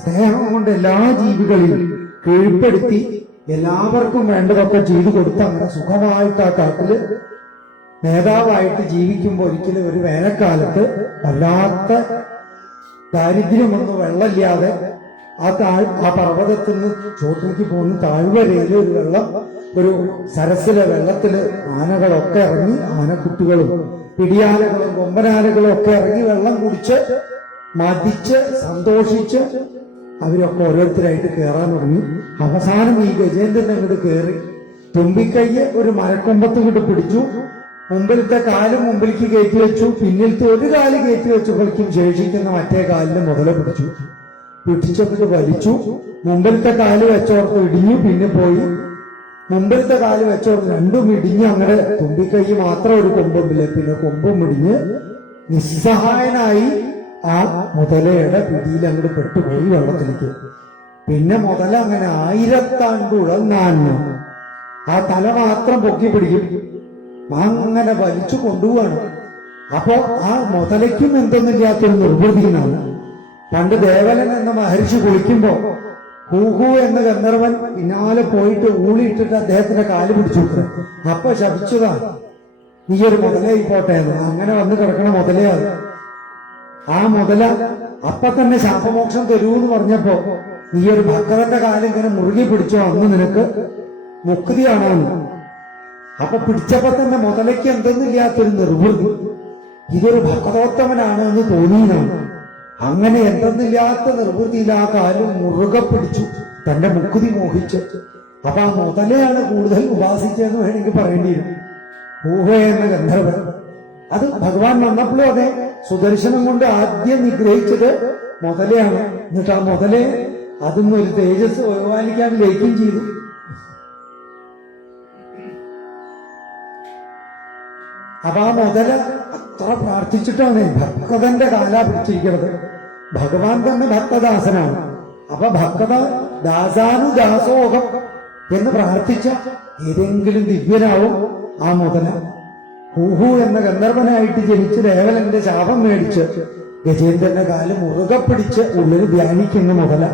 സ്നേഹം കൊണ്ട് എല്ലാ ജീവികളെയും കീഴ്പ്പെടുത്തി എല്ലാവർക്കും വേണ്ടതൊക്കെ ചെയ്തു കൊടുത്ത് അങ്ങനെ സുഖമായിട്ട് ആ കാട്ടിൽ നേതാവായിട്ട് ജീവിക്കുമ്പോൾ ഒരിക്കലും ഒരു വേനൽക്കാലത്ത് വല്ലാത്ത ദാരിദ്ര്യമൊന്നും വെള്ളമില്ലാതെ ആ താഴ് ആ പർവതത്തിൽ നിന്ന് ചോട്ടിലേക്ക് പോകുന്ന താഴ്വരയിൽ ഒരു വെള്ളം ഒരു സരസിലെ വെള്ളത്തിൽ ആനകളൊക്കെ ഇറങ്ങി ആനക്കുട്ടികളും പിടിയാനകളും കൊമ്പനാനകളും ഒക്കെ ഇറങ്ങി വെള്ളം കുടിച്ച് മതിച്ച് സന്തോഷിച്ച് അവരൊക്കെ ഓരോരുത്തരായിട്ട് കയറാൻ തുടങ്ങി. അവസാനം ഈ ഗജേന്ദ്രൻ അങ്ങോട്ട് കയറി തുമ്പിക്കൈയെ ഒരു മരക്കൊമ്പത്ത് കൊണ്ട് പിടിച്ചു. മുമ്പിലത്തെ കാൽ മുമ്പിലേക്ക് കയറ്റി വെച്ചു. പിന്നിലത്തെ ഒരു കാൽ കയറ്റി വെച്ചപ്പോഴേക്കും ശേഷിക്കുന്ന മറ്റേ കാലിന് മുതല പിടിച്ചു. പിടിച്ചപ്പോൾ വലിച്ചു. മുമ്പിലത്തെ കാൽ വെച്ചോർത്ത് ഇടിഞ്ഞു പിന്നെ പോയി. മുമ്പിലത്തെ കാൽ വെച്ചോർത്ത് രണ്ടും ഇടിഞ്ഞ് അങ്ങനെ തുമ്പിക്കൈ മാത്രം ഒരു കൊമ്പുമില്ല പിന്നെ കൊമ്പും ഇടിഞ്ഞ് നിസ്സഹായനായി ആ മുതലയുടെ പിടിയിൽ അങ്ങോട്ട് പെട്ടുപോയി വെള്ളത്തിലേക്ക്. പിന്നെ മുതല അങ്ങനെ ആയിരത്താണ്ട് ഉഴന്നാണ് ആ തല മാത്രം പൊക്കി പിടിക്കും. അങ്ങനെ വലിച്ചു കൊണ്ടുപോവാണ്. അപ്പോ ആ മുതലയ്ക്കും എന്തൊന്നില്ലാത്തൊരു നിർവൃതിയാണ് പണ്ട് ദേവലൻ എന്ന മഹർഷി കുളിക്കുമ്പോ ഹൂഹു എന്ന ഗന്ധർവൻ പിന്നാലെ പോയിട്ട് ഊളിയിട്ടിട്ട് അദ്ദേഹത്തിന്റെ കാൽ പിടിച്ചു. അപ്പൊ ശപിച്ചതാണ് നീ ഒരു മുതലേ പോട്ടെ അങ്ങനെ വന്ന് കിടക്കണ മുതലയാണ് ആ മുതല അപ്പൊ തന്നെ ശാപമോക്ഷം തരൂ എന്ന് പറഞ്ഞപ്പോ നീ ഒരു ഭക്തന്റെ കാലം ഇങ്ങനെ മുറുകി പിടിച്ചോ. അന്ന് നിനക്ക് മുക്തിയാണോ അപ്പൊ പിടിച്ചപ്പോ തന്നെ മുതലയ്ക്ക് എന്തെന്നില്ലാത്തൊരു നിർവൃതി. ഇതൊരു ഭക്തോത്തമനാണ് എന്ന് തോന്നിയതാണ്. അങ്ങനെ എന്തെന്നില്ലാത്ത നിർവൃതിയിൽ ആ കാലം മുറുകെ പിടിച്ചു തന്റെ മുക്തി മോഹിച്ചു. അപ്പൊ ആ മുതലയാണ് കൂടുതൽ ഉപാസിച്ചതെന്ന് വേണമെങ്കിൽ പറയേണ്ടി വരും. ഊഹ എന്ന ഗന്ധർവൻ. അത് ഭഗവാൻ വന്നപ്പോഴും അതെ സുദർശനം കൊണ്ട് ആദ്യം നിഗ്രഹിച്ചത് മുതലയാണ്. എന്നിട്ട് ആ മുതലെ അതിന്ന് ഒരു തേജസ് ബഹുമാനിക്കാൻ ലയിക്കുകയും ചെയ്തു. അപ്പൊ ആ മുതല അത്ര പ്രാർത്ഥിച്ചിട്ടാണ് ഭക്തന്റെ കാല പിടിച്ചിരിക്കുന്നത്. ഭഗവാൻ തന്നെ ഭക്തദാസനാണ്. അപ്പൊ ഭക്തത ദാസാനു ദാസോഹം എന്ന് പ്രാർത്ഥിച്ച ഏതെങ്കിലും ദിവ്യനാവും ആ മുതല. ഹൂഹു എന്ന ഗന്ധർവനായിട്ട് ജനിച്ച് ദേവലന്റെ ശാപം മേടിച്ച് ഗജേന്ദ്രന്റെ കാൽ മുറുകെ പിടിച്ച് ഉള്ളിൽ ധ്യാനിക്കുന്ന മുതല.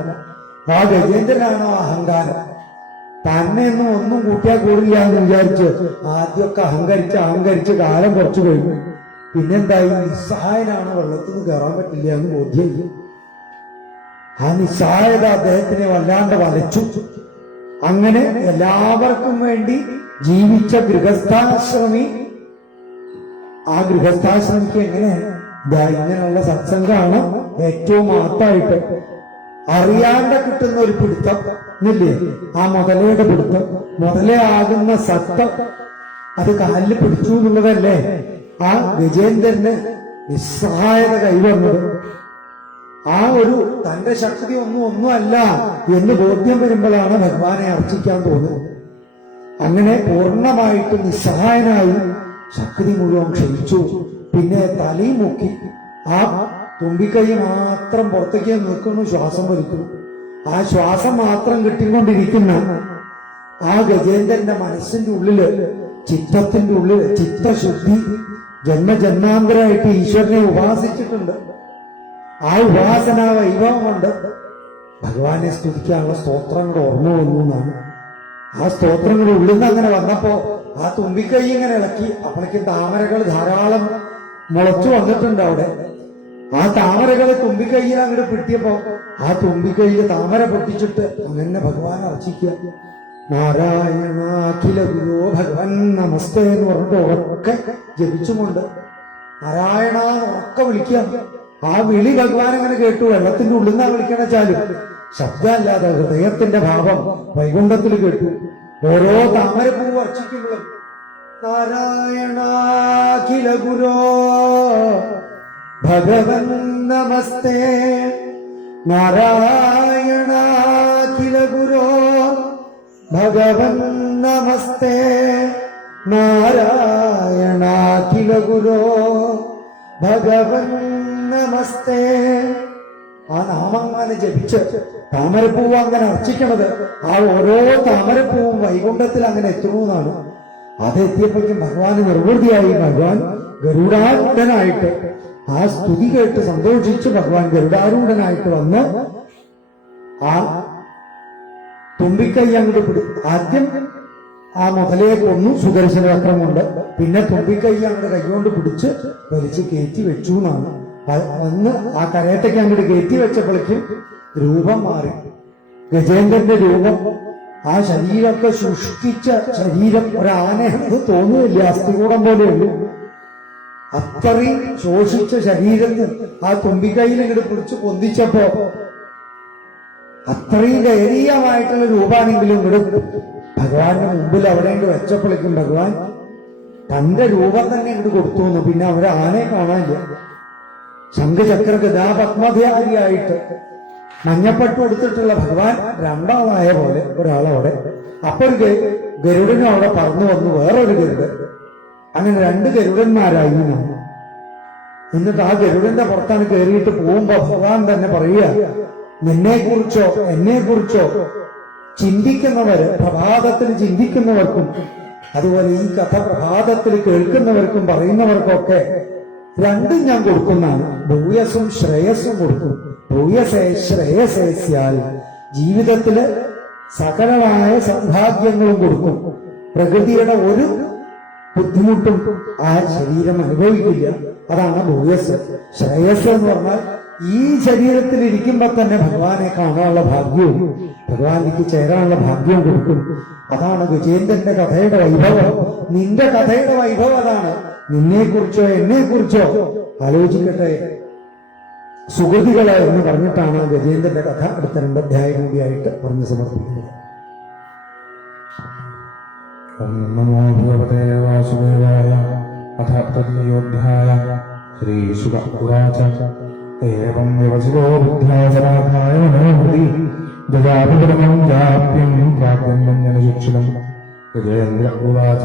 ആ ഗജേന്ദ്രനാണോ അഹങ്കാരം. തന്നെ ഒന്നും ഒന്നും കൂട്ടിയാൽ കൂടില്ല എന്ന് വിചാരിച്ച് ആദ്യമൊക്കെ അഹങ്കരിച്ച് അഹങ്കരിച്ച് കാലം കുറച്ചു കഴിഞ്ഞു പിന്നെന്തായി? നിസ്സഹായനാണ് വെള്ളത്തിൽ നിന്ന് കയറാൻ പറ്റില്ല എന്ന് ബോധ്യം. ആ നിസ്സഹായത അദ്ദേഹത്തിനെ വല്ലാണ്ട് വലച്ചു. അങ്ങനെ എല്ലാവർക്കും വേണ്ടി ജീവിച്ച ഗൃഹസ്ഥാശ്രമി ആ ഗൃഹസ്ഥാശ്രമിക്ക് എങ്ങനെ? ഇങ്ങനെയുള്ള സത്സംഗമാണ് ഏറ്റവും ആത്തായിട്ട് അറിയാണ്ട് കിട്ടുന്ന ഒരു പിടുത്തം ഇല്ലേ? ആ മുതലയുടെ പിടുത്തം മുതലയാകുന്ന സത്ത. അത് കാലിൽ പിടിച്ചു എന്നുള്ളതല്ലേ? ആ ഗജേന്ദ്രന് നിസ്സഹായത കൈവന്നത് ആ ഒരു തന്റെ ശക്തി ഒന്നും ഒന്നുമല്ല എന്ന് ബോധ്യം വരുമ്പോഴാണ് ഭഗവാനെ അർച്ചിക്കാൻ തോന്നുന്നത്. അങ്ങനെ പൂർണമായിട്ട് നിസ്സഹായനായി ശക്തി മുഴുവൻ ക്ഷയിച്ചു. പിന്നെ തലയും മുക്കി. ആ തുമ്പിക്കൈ മാത്രം പുറത്തേക്ക് നിൽക്കുന്നു ശ്വാസം വലിക്കുന്നു ആ ശ്വാസം മാത്രം കിട്ടിക്കൊണ്ടിരിക്കുന്ന ആ ഗജേന്ദ്രന്റെ മനസ്സിന്റെ ഉള്ളിൽ ചിത്തത്തിന്റെ ഉള്ളിൽ ചിത്തശുദ്ധി ജന്മജന്മാന്തരമായിട്ട് ഈശ്വരനെ ഉപാസിച്ചിട്ടുണ്ട്. ആ ഉപാസന വൈഭവം കൊണ്ട് ഭഗവാനെ സ്തുതിക്കാനുള്ള സ്തോത്രങ്ങൾ ഓർമ്മ വന്നു എന്നാണ്. ആ സ്തോത്രങ്ങൾ ഉള്ളിൽ നിന്ന് അങ്ങനെ വന്നപ്പോ ആ തുമ്പിക്കൈ ഇങ്ങനെ ഇളക്കി അപ്പോഴേക്കും താമരകൾ ധാരാളം മുളച്ചു വന്നിട്ടുണ്ട് അവിടെ. ആ താമരകളെ തുമ്പിക്കൈയിൽ അങ്ങോട്ട് പിട്ടിയപ്പോ ആ തുമ്പിക്കൈയിൽ താമര പൊട്ടിച്ചിട്ട് അങ്ങനെ ഭഗവാൻ അർച്ചിക്കുക. നാരായണ അഖില ഗുരുവോ ഭഗവൻ നമസ്തേ എന്ന് പറഞ്ഞിട്ട് ഉറക്കെ ജപിച്ചുകൊണ്ട് നാരായണ ഉറക്കെ വിളിക്കുക. ആ വിളി ഭഗവാൻ അങ്ങനെ കേട്ടു. വെള്ളത്തിന്റെ ഉള്ളിൽ നിന്നാ വിളിക്കണ ചാലും. ശബ്ദമല്ലാതെ ഹൃദയത്തിന്റെ ഭാവം വൈകുണ്ഠത്തിൽ കേട്ടു. ഓരോ താമരപ്പൂ അർച്ചിക്കുമ്പോഴും നാരായണാഖില ഗുരോ. ഭഗവൻ നമസ്തേ. നാരായണാഖില ഗുരോ. ഭഗവൻ നമസ്തേ. നാരായണാഖില ഗുരോ. ഭഗവൻ നമസ്തേ. ആ നാമങ്ങനെ ജപിച്ച് താമരപ്പൂവ് അങ്ങനെ അർച്ചിക്കണത്. ആ ഓരോ താമരപ്പൂവും വൈകുണ്ഠത്തിൽ അങ്ങനെ എത്തുന്നതാണ്. അതെത്തിയപ്പോഴേക്കും ഭഗവാന് നിർവൃതിയായി. ഭഗവാൻ ഗരുഡാരൂഢനായിട്ട് ആ സ്തുതി കേട്ട് സന്തോഷിച്ച് ഭഗവാൻ ഗരുഡാരൂഢനായിട്ട് വന്ന് ആ തുമ്പിക്കൈ അങ്ങോട്ട് പിടി ആദ്യം ആ മുതലയെ കൊന്നു. സുദർശന ചക്രം കൊണ്ട് പിന്നെ തുമ്പിക്കൈ അങ്ങോട്ട് കൈകൊണ്ട് പിടിച്ച് വലിച്ച് കയറ്റി വെച്ചു എന്നാണ്. അന്ന് ആ കരയത്തൊക്കെ അങ്ങോട്ട് കയറ്റി വെച്ചപ്പോഴേക്കും രൂപം മാറി. ഗജേന്ദ്രന്റെ രൂപം. ആ ശരീരമൊക്കെ സൃഷ്ടിച്ച ശരീരം. ഒരാനയെന്ന് തോന്നുന്നില്ല. അസ്ഥികൂടം പോലെയുള്ളൂ. അത്രയും ശോഷിച്ച ശരീരത്തിൽ ആ തുമ്പിക്കൈയിൽ ഇങ്ങോട്ട് പിടിച്ച് പൊന്തിച്ചപ്പോ അത്രയും ദയനീയമായിട്ടുള്ള രൂപാണെങ്കിലും ഇങ്ങോട്ട് ഭഗവാന്റെ മുമ്പിൽ അവിടെ ഇങ്ങോട്ട് വെച്ചപ്പോഴേക്കും ഭഗവാൻ തന്റെ രൂപം തന്നെ ഇങ്ങോട്ട് കൊടുത്തു. പിന്നെ അവരെ ആനയെ കാണാനില്ല. ശംഖചക്ര ഗതാപത്മധാരിയായിട്ട് മഞ്ഞപ്പട്ടു എടുത്തിട്ടുള്ള ഭഗവാൻ രണ്ടാളായ പോലെ ഒരാളോടെ അപ്പോഴേ ഗരുഡനോടെ പറന്നു വന്നു വേറൊരു ഗരുഡൻ. അങ്ങനെ രണ്ട് ഗരുഡന്മാരായി നിന്നു എന്നിട്ട് ആ ഗരുഡന്റെ പുറത്താണ് കയറിയിട്ട് പോകുമ്പോ ഭഗവാൻ തന്നെ പറയുക നിന്നെ കുറിച്ചോ എന്നെ കുറിച്ചോ ചിന്തിക്കുന്നവര് പ്രഭാതത്തിൽ ചിന്തിക്കുന്നവർക്കും അതുപോലെ ഈ കഥ പ്രഭാതത്തിൽ കേൾക്കുന്നവർക്കും പറയുന്നവർക്കൊക്കെ രണ്ടും ഞാൻ കൊടുക്കുന്നതാണ്. ഭൂയസും ശ്രേയസ്സും കൊടുക്കും. ഭൂയസേ ശ്രേയസേസ്യാൽ ജീവിതത്തിൽ സകലമായ സൗഭാഗ്യങ്ങളും കൊടുക്കും. പ്രകൃതിയുടെ ഒരു ബുദ്ധിമുട്ടും ആ ശരീരം അനുഭവിക്കില്ല. അതാണ് ഭൂയസ് ശ്രേയസ് എന്ന് പറഞ്ഞാൽ ഈ ശരീരത്തിൽ ഇരിക്കുമ്പോ തന്നെ ഭഗവാനെ കാണാനുള്ള ഭാഗ്യവും ഭഗവാനിക്ക് ചേരാനുള്ള ഭാഗ്യവും കൊടുക്കും. അതാണ് വിജയന്റെ കഥയുടെ വൈഭവം. നിന്റെ കഥയുടെ വൈഭവം അതാണ്. നിന്നെ എന്നെക്കുറിച്ചോ എന്നെ കുറിച്ചോ ആലോചിക്കട്ടെ. സുഹൃതികളെ എന്ന് പറഞ്ഞിട്ടാണ് ഗജേന്ദ്രന്റെ കഥ അടുത്ത രണ്ടധ്യായം കൂടിയായിട്ട് പറഞ്ഞു സമർപ്പിക്കുന്നത്. നമോ ഭഗവതേ വാസുദേവായ അഥ തൃതീയോധ്യായ ശ്രീശുക ഉവാച ഏവം വ്യവസിതോ ബുദ്ധ്യാസരാധായ മനോഹൃതി ദദാപിതരമം ജാപ്യം പ്രാപ്യം മഞ്ജനശിക്ഷിതം ഗജേന്ദ്ര ഉവാച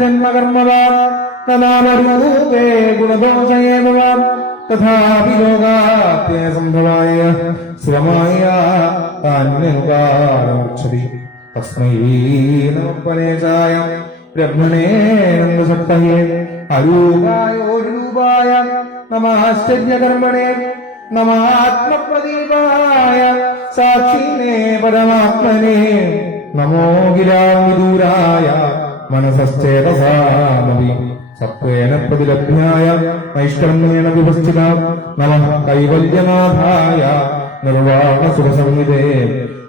ജന്മകർമ്മവാ ന നാമരൂപേ ഗുണദോഷയേവ വാ. തഥാപി ലോകാപ്യയ സംഭവായ ശ്രമായ താന്യനുകാരമുക്ഷതി തസ്മൈ നമപരേശായ ബ്രഹ്മണേ നന്ദസത്തയേ അരൂപായോരൂപായ നമാശ്ചര്യകർമ്മണേ. നമാത്മപ്രദീപായ. സാക്ഷിനേ പരമാത്മനെ. നമോ ഗിരാവിദൂരായ മനസശ്ചേതസാമവി സത്വേന പ്രതിലജ്ഞായ നൈഷ്കർമ്മേണ വിഭസ്ഥിത നമ കൈവല്യനാഥായ നിർവാണ നിർവാണസുരസംഹിതേ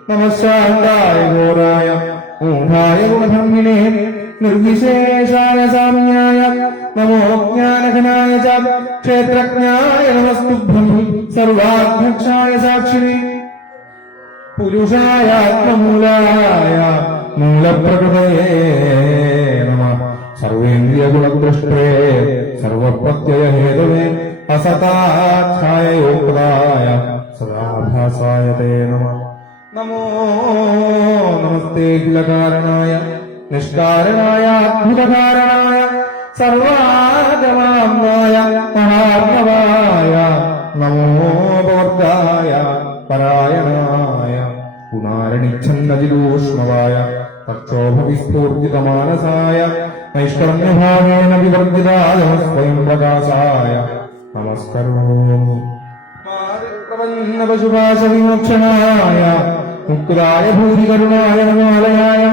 നമശാന്തായ ഘോരായ ഊഹായ ഗുണധർമ്മിണേ നിർവിശേഷായ സാമ്യായ നമോ ജ്ഞാനഘനായ ക്ഷേത്രജ്ഞായ നമസ്തുഭ്യം സർവാധ്യക്ഷായ സാക്ഷിണേ പുരുഷായാത്മമൂലായ മൂലപ്രകൃതയേ നമ. സർവേന്ദ്രിയഗുണദൃഷ്ടേ സർവപ്രത്യയഹേതുവേ അസതാച്ഛായോക്തായ സദാഭാസായ തേ നമ. നമോ നമസ്തേ കിലകാരണായ നിഷ്കാരണായ അത്ഭുതകാരണായ സർവാഗമായ മഹാത്മവായ നമോ ബോർഗായ പരായണായ ഗുണാരണിച്ഛന്നതിരൂഷ്മവായ പ്രക്ഷോഭവിസ്ഫൂർജിതമാനസായ നൈഷ്കർമ്മ്യഭാവേന വിവർജിതായ സ്വയം പ്രകാശായ നമസ്കരോമി. പശുപാശവിമോക്ഷണായ മുക്തായ ഭൂരികരുണായ നമാലയായ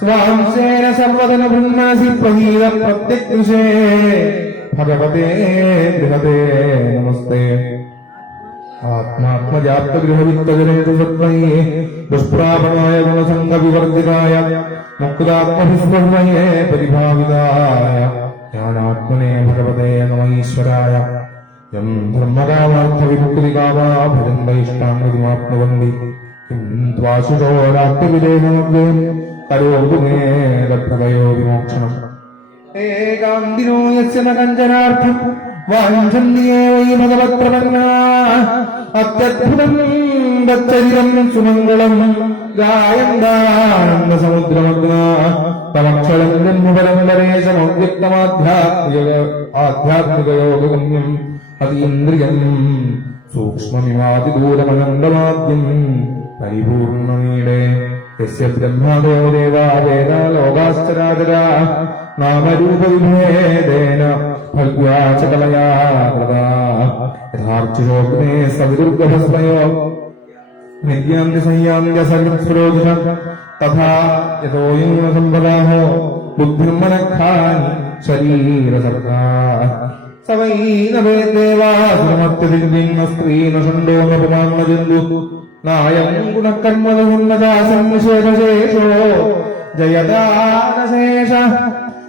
സ്വാംശേന സർവതന ബ്രഹ്മണസി പ്രഹീത പ്രത്യക്ഷേ ഭഗവതേ ഗൃഹതേ നമസ്തേ. ആത്മാത്മജാത്മഗൃഹവിത്തജനേ ദുഷ്പ്രാപമായ ഗുണസംഘ വിവർജിതായ മുക്താത്മഭിസ്മൃതയേ പരിഭാവിതായ ഞാനാത്മനെ ഭഗവതേ നമൈശ്വരായ യം ധർമ്മകാമാർത്ഥ വിമുക്തി കാമാ ഭജന്തൈഷ്ടാമൃതിമാത്മവന്തി ശുചോരാത്മവിജയം കരോപുനേരപ്രദയോ വിമോക്ഷണം ഏകാന്തിനോ യസ്യ കഞ്ചനാർത്ഥം അത്യത്ഭുതം ചരിതം സുമംഗളം ഗായന്താണെന്ന സമുദ്രമഗ്ന തമക്ഷളം അതീന്ദ്രിയം സൂക്ഷ്മമിവാതിദൂരമനന്തമാദ്യം പരിപൂർണമീടെ യസ്യ ബ്രഹ്മദേവദേവാ വേദാലോകാശ്ചരാചരാ. നാമരൂപവിഭേദേന ഭഗ്വാചകലയാ യഥാർച്ചുരോഗ്നേ സവിദുർഗഭസ്മയോ. നിത്യാന്തി സംയാന്തി സകൃത്സ്വരോചന തഥാ യഥോയം സമ്പദാഹോ ബുദ്ധിർമനഃഖാനി ശരീരസർഗാ. സ വൈ നവേദേവാസുമത്യതിന്ന സ്ത്രീന ഷണ്ടോമപമാന്മജന്തു നായം ഗുണകർമ്മ ഗുണജാസം വിശേഷശേഷോ ജയദാനശേഷ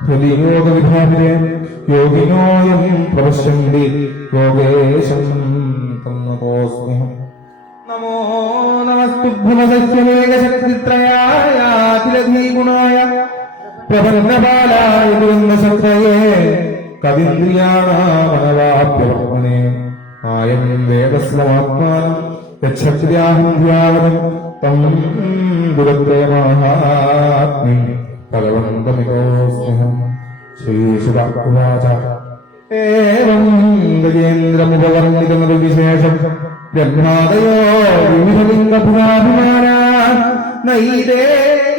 ഹൃതിയോഗവിധാനെ യോഗിനോയം പ്രവശ്യന്തി യോഗേശം തന്നതോസ്മ്യം നമോ നമസ്തുഭവസസ്യമേകശക്തിത്രയാധിലധീഗുണായ പ്രബന്ധപാലായ ദുരന്തശത്രയേ കവിന്ദ്രിയാണാമനവാപ്യവർമ്മനെ ആയം വേദസ്മാത്മാനം യക്ഷത്രിയാഹം ധ്യാവനം തം ഗുരുപ്രേമാഹാത്മി भगवन्तमिको स्नेहम् श्रीशुभावाच एवम् गजेन्द्रमुपवर्णितमविशेषम् ब्रह्मादयो विविधलिङ्गपुराभिमाना नैते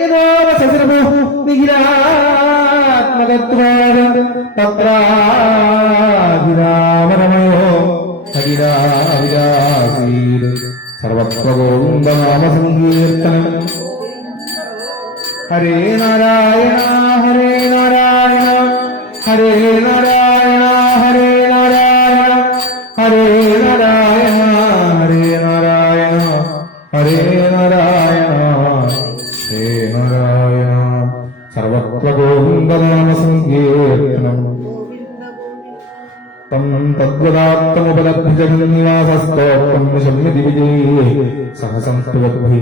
यदोरससर्वः निगिरात्मकत्वाद तत्राभिरामरमयो अगिराविरासीत् सर्वत्र गोविन्दनामसङ्कीर्तनम् ഹരേ നാരായണ ഹരേ നാരായണ ഹരേ നാരായണ ഹരേ നാരായണ ഹരേ നാരായണ ഹരേ നാരായണ ഹരേ നാരായണ ഹരേ നാരായണ. സർവത്ര ഗോവിന്ദനാമ സങ്കീർത്തനം തം തദ്വദാത്തമുപലബ്ധിജഗന്നിവാസസ്തോത്രം ശമ്യതി വിജയേ. സഹസംസ്തുവദ്ഭി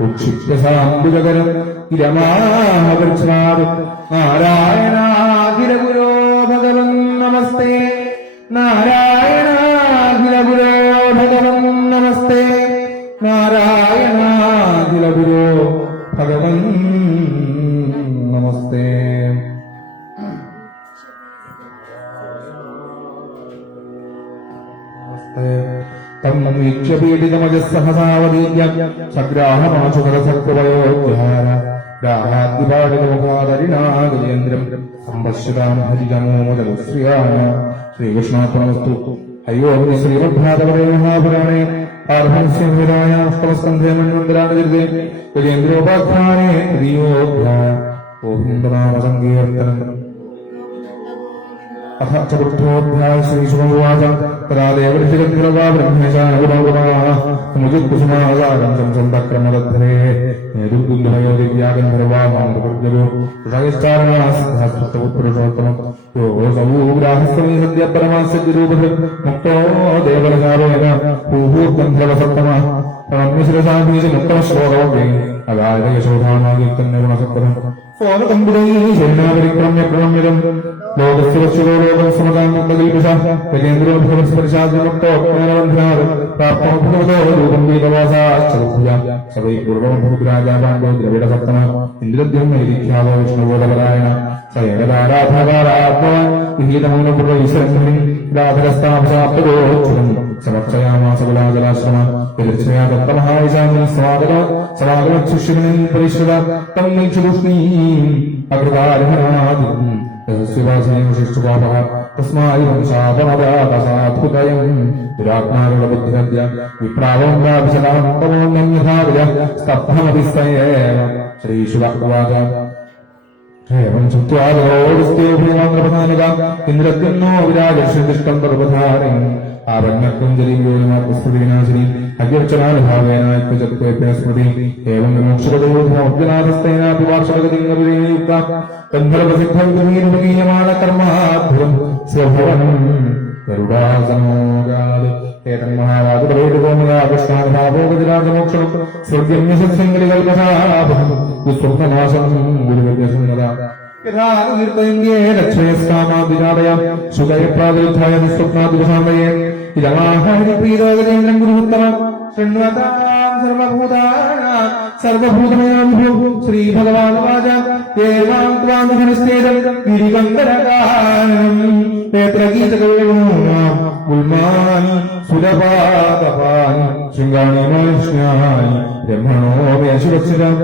ഉക്ഷിപ്തസാംബുജകരം ഇരമാവൃക്ഷാത് നാരായണാഖില ഗുരോ ഭഗവൻ നമസ്തേ. നാരായണാഖില ഗുരോ ഭഗവൻ നമസ്തേ. നാരായണാഖില ഗുരോ ഭഗവൻ തന്മീക്ഷ പീഡിതമജസ്സഹസാവതീയം സഗ്രാഹമാസുകരസത്വയോധ്യാന രാഹാദ്വിപാടിതമുഖാതരിണാഗജേന്ദ്രം സമ്പശ്യതാം ഹരിജമോമജമുശ്രിയാണ ശ്രീകൃഷ്ണാർപ്പണമസ്തു. അയ്യോ ശ്രീമദ്ഭാഗവതേ മഹാപുരാണേ പാർഹംസ്യംവിരായ സ്കന്ധേ മന്വന്തരാണിരുതേ ഗജേന്ദ്രോപാഖ്യാനേ തൃതീയോധ്യായ ഗോവിന്ദനാമസങ്കീർത്തനം. അഹചപുത്രോധ്യായ ശ്രീ സുഖമുവാച തരാലേവൃത്തിരത്തിരവാ ബ്രഹ്മേശാനുരോഗമായ മുജുക്കുസുമാകാരം സന്തക്രമദദ്ധരേ മുക്തോ ദേവലകാരേണ. ഭൂഭൂർഗന്ധർവസത്തമ മുക്തശ്ലോകവും അതായത് യശോധാമാകീർത്തന്നെ ഗുണസത്തനം സ്വാഗതം പുരൈ. ശരണപരിക്രമ്യ ക്രമ്യതം ലോകസ്വസ്തികളോടും സമതാമുണ്ടെങ്കിൽ പിത വലിയേന്ദ്രോഭവ സ്പർശാദിനുട്ടോ മേലബന്ധാവ് പ്രാപ്തമുഭൂതോ രൂപം വീതവാസാശ്ചരുഭ്യ സഭൈ പൂർവമുഭൂരാജാപാണ്ടോ ദ്രവിഡസത്തന ഇന്ദ്രദ്യം നൈരിഖ്യാവോ വിഷ്ണുബോധപരായണ സയവരാരാധകാരാത്മവാൻ വിഹീതമൗനപുര ഈശ്വരൻ രാധരസ്ഥാപ്തോരം സമർച്ചയാമാസകുലാചലാശ്രമ വിലക്ഷണയാ ദത്തമഹാവിശാമി സ്വാഗത സ്വാഗതശുഷ്യനിൽ പരിശ്രുത. തന്നിൽ ചുരുഷ്ണീ അകൃതാരഹനാദി രഹസ്യവാസിനിഷ്ടുപാപ തസ്മായി വംശാപമദാസാത്ഭുതയം ദുരാത്മാരുടെ ബുദ്ധിഹത്യ വിപ്രാവം സ്തബ്ധമതിസ്തയേവ ശ്രീശുവാച ഏവം ചുത്വാലോടുസ്തേഭ്യമാന്ത്രപ്രധാനിക ഇന്ദ്രത്തിനോ വിരാജർഷിഷ്ടം പർവധാരം ആപന്നക്കും ജലീയോസ്മൃതിനാശിനി അഗ്യർച്ചനാനുഭാവേനാത്മചത്വേഭ്യ സ്മൃതി ഏവം വിമോക്ഷതയോധനോദ്യനാഥസ്തേനാപി വാർഷകതിയുക്ത ഗന്ധർവസിദ്ധം ഗുണീയമാണ് കർമാഭ്യം സ്വഭവനം ഗരുഡാസനോജാത് ഏതൻ മഹാരാജപരേതുഭൂമിയാകൃഷ്ണാഭാവോഗതിരാജമോക്ഷണം സ്വർഗ്യന്യസത്സംഗലികൽപസാഭം ദുസ്വപ്നനാശം ഗുരുവര്യസുന്ദര യഥാകീർത്തയന്യേ സുഖയപ്രാതിരുദ്ധായ നിസ്വപ്നാദിവസാമയെ ഇതമാഹാരിപ്രീതോഗജേന്ദ്രൻ ഗുരുത്തമ ശൃണ്വതാം സർവഭൂതാനാം സർവഭൂതമയാനുഭൂ ശ്രീഭഗവാനുവാച ഏവാം ത്വാനുഹനസ്തേദം ഗിരികന്ധരകാനം നേത്രഗീതകൗരവാം ഉൽമാനി സുലപാതപാനി ശൃംഗാണി മനുഷ്യാനി ബ്രഹ്മണോ മേശുരക്ഷിതം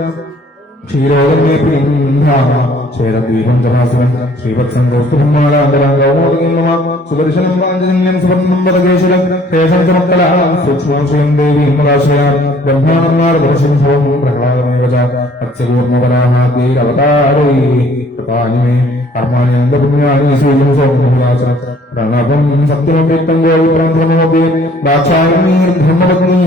ക്ഷീരോദമേ പിന്ധാമ ചേരദ്വീപം ജഹാസുരൻ ശ്രീവത്സം കൗസ്തുഭമാലാന്തരംഗൗമോദകിമ സുദർശനം വാഞ്ചനീയം സുവർണം പദകേശ്വരം ശേഷം ചമക്കലാം സൂക്ഷ്മം ശ്രീം ദേവീം മദാശ്രയാം ബ്രഹ്മാണന്മാർദർശിംഭവം പ്രഹ്ലാദമേവ ച അത്യകൂർമ്മപരാമാദ്യൈരവതാരൈ കൃപാനിമേ കർമാണ്യന്തപുണ്യാനി സൂര്യം സൗമ്യമുദാച പ്രണവം സത്യമവ്യക്തം ഗോവിപ്രം ബ്രഹ്മമോദി ദാക്ഷായണീർബ്രഹ്മപത്നി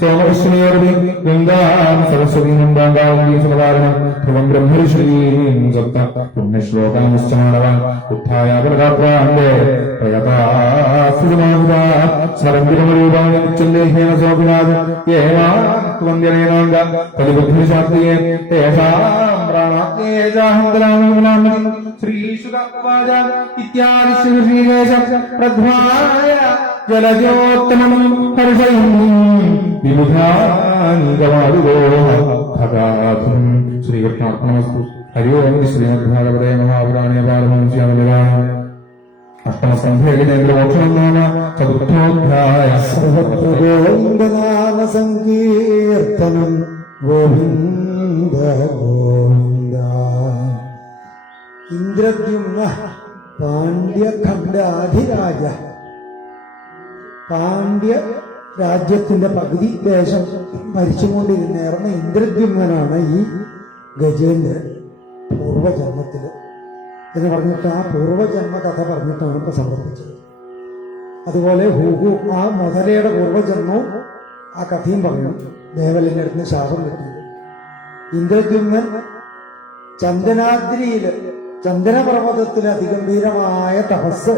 സോമവിശ്വനീയർവി ഗംഗാം സരസ്വതി നന്ദാംഗാവലി സമകാരണം. ധ്രുവം ബ്രഹ്മഋഷീം സപ്ത പുണ്യശ്ലോകാനുശ്ചമാണവാൻ ഉത്ഥായ പ്രകാപ്രാന്തേ പ്രയതാസുരമാഹിത സ്മരന്തിരമരൂപാണി ഉച്ചന്ദേഹേന സോപിനാഥ് ഏവാന്ത്യനേനാംഗ കലിബുദ്ധിശാസ്ത്രിയെ തേഷാം പ്രാണാത്യേജാഹന്തരാമി ശ്രീശുകാച ഇത്യാദി ശ്രീകേശ പ്രധ്വായ ജലജോത്തമം ഹർഷയും വിബുധാനികമാരുഗോ ഭഗാധം ശ്രീകൃഷ്ണാർപ്പണമസ്തു. ഹരി ഓം ശ്രീമദ്ഭാഗവതേ മഹാപുരാണേ പാരമംസ്യാമലിതാണ് അഷ്ടമസന്ധ്യേന്ദ്രമോക്ഷണം നാമ ചതുർത്ഥോധ്യായ ഗോവിന്ദനാമ സങ്കീർത്തനം ഗോവിന്ദ ഗോവിന്ദ ഇന്ദ്രദ്യുമ്ന പാണ്ഡ്യഖണ്ഡാധിരാജ. പാണ്ഡ്യ രാജ്യത്തിന്റെ പകുതി ദേശം ഭരിച്ചുകൊണ്ടിരുന്നേർന്ന ഇന്ദ്രദ്യുമ്നാണ് ഈ ഗജേന്ദ്രൻ പൂർവജന്മത്തിൽ. എന്ന് പറഞ്ഞിട്ട് ആ പൂർവജന്മ കഥ പറഞ്ഞിട്ടാണ് ഇപ്പൊ സമർപ്പിച്ചത് അതുപോലെ ഹൂഹു ആ മുതലയുടെ പൂർവജന്മവും ആ കഥയും പറഞ്ഞു ദേവലിന്റെ അടുത്ത് ശാപം കിട്ടി. ഇന്ദ്രദ്യുമ്നൻ ചന്ദനാദ്രിയിൽ ചന്ദനപർവതത്തിൽ അതിഗംഭീരമായ തപസ്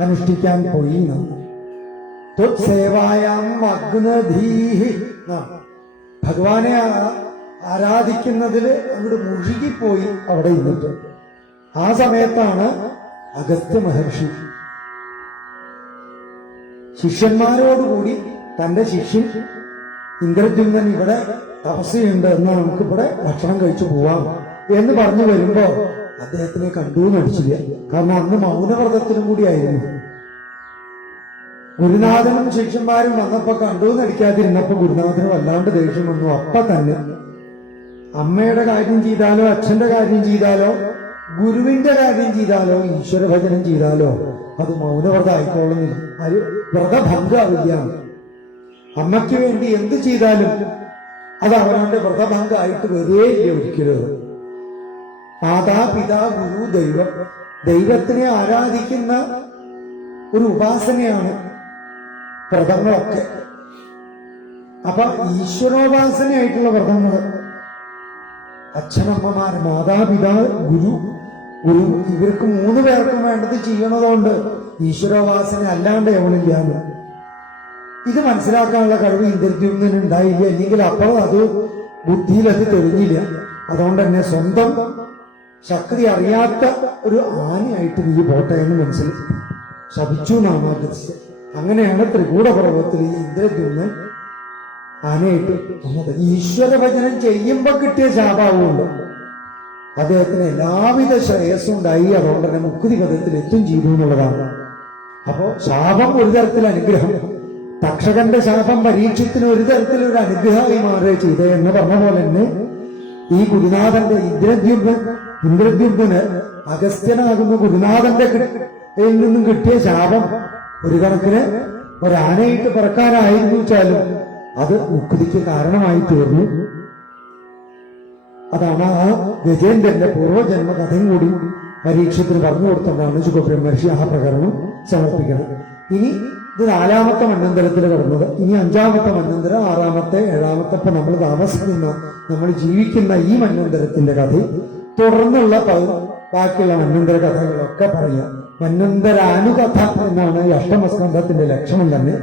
അനുഷ്ഠിക്കാൻ പോയി. ഭഗവാനെ ആരാധിക്കുന്നതിൽ അങ്ങോട്ട് മുഴുകിപ്പോയി അവിടെ ഇരുന്നിട്ട്. ആ സമയത്താണ് അഗസ്ത്യ മഹർഷി. ശിഷ്യന്മാരോടുകൂടി തന്റെ ശിഷ്യൻ ഇന്ദ്രദ്യുമ്നൻ ഇവിടെ തപസ്സയുണ്ട് എന്നാൽ നമുക്ക് ഇവിടെ ഭക്ഷണം കഴിച്ചു പോവാം എന്ന് പറഞ്ഞു വരുമ്പോ അദ്ദേഹത്തിനെ കണ്ടു നടിച്ചില്ല കാരണം അന്ന് മൗനവ്രതത്തിനും കൂടി ആയിരുന്നു. ഗുരുനാഥനും ശിഷ്യന്മാരും വന്നപ്പോ കണ്ടു നടിക്കാതിരുന്നപ്പോ ഗുരുനാഥന് വല്ലാണ്ട് ദേഷ്യം വന്നു. അപ്പൊ തന്നെ അമ്മയുടെ കാര്യം ചെയ്താലോ അച്ഛന്റെ കാര്യം ചെയ്താലോ ഗുരുവിന്റെ കാര്യം ചെയ്താലോ ഈശ്വര ഭജനം ചെയ്താലോ അത് മൗനവ്രതം ആയിക്കോളുന്നില്ല. അത് വ്രതഭംഗാവില്ല അമ്മയ്ക്ക് വേണ്ടി എന്ത് ചെയ്താലും അത് അവനവന്റെ വ്രതഭംഗമായിട്ട് വരികയില്ല ഒരിക്കലും. മാതാപിതാ ഗുരു ദൈവം ദൈവത്തിനെ ആരാധിക്കുന്ന ഒരു ഉപാസനയാണ് വ്രതങ്ങളൊക്കെ. അപ്പൊ ഈശ്വരോപാസനയായിട്ടുള്ള വ്രതങ്ങൾ അച്ഛനമ്മമാർ മാതാപിതാ ഗുരു ഗുരു ഇവർക്ക് മൂന്ന് പേർക്കും വേണ്ടത് ചെയ്യണതുകൊണ്ട് ഈശ്വരോപാസന അല്ലാണ്ട് എവണില്ലാന്ന് ഇത് മനസ്സിലാക്കാനുള്ള കഴിവ് ഇന്ദ്രദ്യുമ്നന് ഉണ്ടായില്ല. അല്ലെങ്കിൽ അപ്പോൾ അത് ബുദ്ധിയിലത് തെളിഞ്ഞില്ല. അതുകൊണ്ട് തന്നെ സ്വന്തം ശക്തി അറിയാത്ത ഒരു ആനയായിട്ട് നീ പോട്ടെ എന്ന് മനസ്സിൽ ശപിച്ചു എന്നാണ് അങ്ങനെയാണ് അങ്ങനെയാണ് ത്രികൂടപർവത്തിൽ ഈ ഇന്ദ്രജിന്ന് ആനയായിട്ട് വന്നത്. ഈശ്വര ഭജനം ചെയ്യുമ്പോൾ കിട്ടിയ ശാപാവുമുണ്ട് അദ്ദേഹത്തിന് എല്ലാവിധ ശ്രേയസ്സും ഉണ്ടായി. അതുകൊണ്ട് തന്നെ മുക്തി പദത്തിൽ എത്തും ചെയ്തു എന്നുള്ളതാണ് അപ്പോ ശാപം ഒരു തരത്തിൽ അനുഗ്രഹം തക്ഷകന്റെ ശാപം പരീക്ഷത്തിന് ഒരു തരത്തിലൊരു അനുഗ്രഹമായി മാറുക ചെയ്തേ എന്ന് പറഞ്ഞ പോലെ തന്നെ ഈ ഗുരുനാഥന്റെ ഇന്ദ്രദ്യുമ്നൻ ഇന്ദ്രദ്യുമ്നന് അഗസ്ത്യനാകുന്ന ഗുരുനാഥന്റെ നിന്നും കിട്ടിയ ശാപം ഒരു കണക്കിന് ഒരാനയിട്ട് പിറക്കാനായിരുന്നു വെച്ചാലും അത് മുക്തിക്ക് കാരണമായി തീർന്നു. അതാണ് ആ ഗജേന്ദ്രന്റെ പൂർവജന്മ കഥയും കൂടി പരീക്ഷത്തിന് പറഞ്ഞു കൊടുത്തതാണ് ശുഭബ്രഹ്മർഷി ആ പ്രകരണം സമർപ്പിക്കുന്നത്. ഇനി ഇത് നാലാമത്തെ മണ്ണന്തരത്തിൽ കടന്നത്. ഇനി അഞ്ചാമത്തെ മന്നന്തരം ആറാമത്തെ ഏഴാമത്തെ ഇപ്പൊ നമ്മൾ താമസിക്കുന്ന നമ്മൾ ജീവിക്കുന്ന ഈ മന്നന്തരത്തിന്റെ കഥ. തുടർന്നുള്ള ബാക്കിയുള്ള മന്നന്തര കഥകളൊക്കെ പറയാം. മന്നന്തരാനുകഥ എന്നാണ് ഈ അഷ്ടമസ്കന്ധത്തിന്റെ ലക്ഷണം തന്നെ.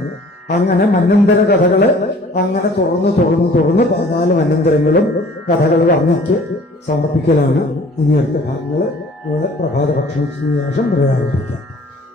അങ്ങനെ മന്നന്തര കഥകൾ അങ്ങനെ തുറന്ന് തുറന്ന് തുറന്ന് പതിനാല് മന്നന്തരങ്ങളും കഥകൾ വർണിച്ച് സമർപ്പിക്കലാണ്. ഇനി അടുത്ത ഭാഗങ്ങൾ ഇവിടെ പ്രഭാത ഭക്ഷണത്തിന് ശേഷം പുനരാരംഭിക്കാം.